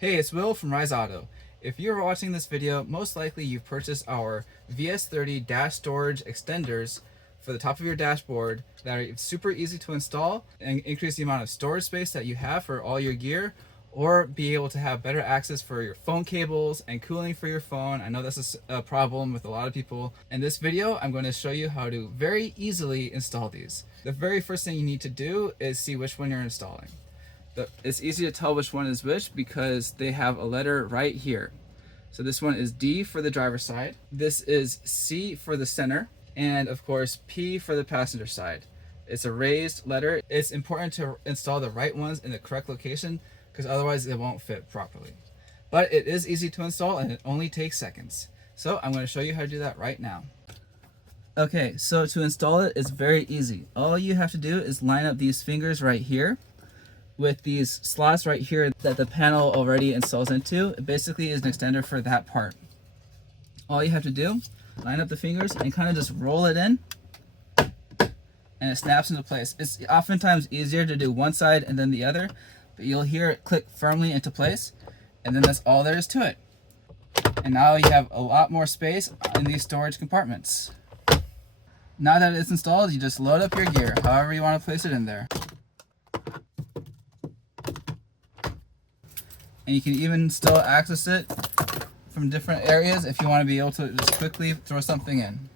Hey, it's Will from Rise Auto. If you're watching this video, most likely you've purchased our VS30 dash storage extenders for the top of your dashboard that are super easy to install and increase the amount of storage space that you have for all your gear, or be able to have better access for your phone cables and cooling for your phone. I know this is a problem with a lot of people. In this video, I'm going to show you how to very easily install these. The very first thing you need to do is see which one you're installing. It's easy to tell which one is which because they have a letter right here. So this one is D for the driver's side, this is C for the center, and of course P for the passenger side. It's a raised letter. It's important to install the right ones in the correct location because otherwise it won't fit properly. But it is easy to install and it only takes seconds. So I'm going to show you how to do that right now. Okay, so to install it, it's very easy. All you have to do is line up these fingers right here with these slots right here that the panel already installs into. It basically is an extender for that part. All you have to do, line up the fingers and kind of just roll it in, and it snaps into place. It's oftentimes easier to do one side and then the other, but you'll hear it click firmly into place, and then that's all there is to it. And now you have a lot more space in these storage compartments. Now that it's installed, you just load up your gear, however you want to place it in there. And you can even still access it from different areas if you want to be able to just quickly throw something in.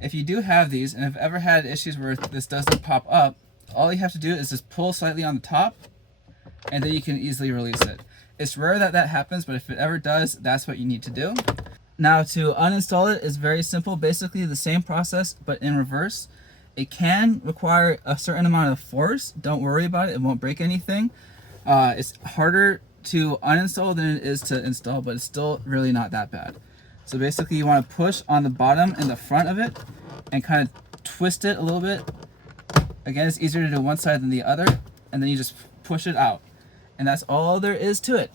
If you do have these and have ever had issues where this doesn't pop up, all you have to do is just pull slightly on the top and then you can easily release it. It's rare that that happens, but if it ever does, that's what you need to do. Now to uninstall it is very simple, basically the same process but in reverse. It can require a certain amount of force. Don't worry about it, it won't break anything. It's harder to uninstall than it is to install, but it's still really not that bad. So basically you want to push on the bottom and the front of it and kind of twist it a little bit. Again, it's easier to do one side than the other, and then you just push it out. And that's all there is to it.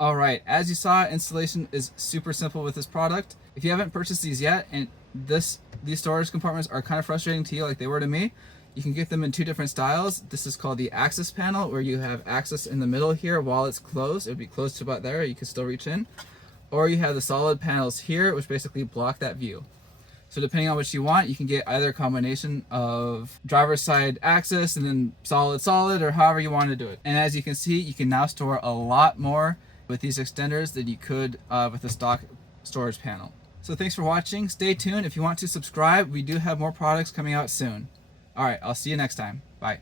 Alright, as you saw, installation is super simple with this product. If you haven't purchased these yet, and these storage compartments are kind of frustrating to you like they were to me, you can get them in two different styles. This is called the access panel, where you have access in the middle here while it's closed. It would be closed to about there, you can still reach in. Or you have the solid panels here, which basically block that view. So depending on what you want, you can get either a combination of driver's side access and then solid, or however you want to do it. And as you can see, you can now store a lot more with these extenders than you could with the stock storage panel. So thanks for watching. Stay tuned. If you want to subscribe, we do have more products coming out soon. All right, I'll see you next time. Bye.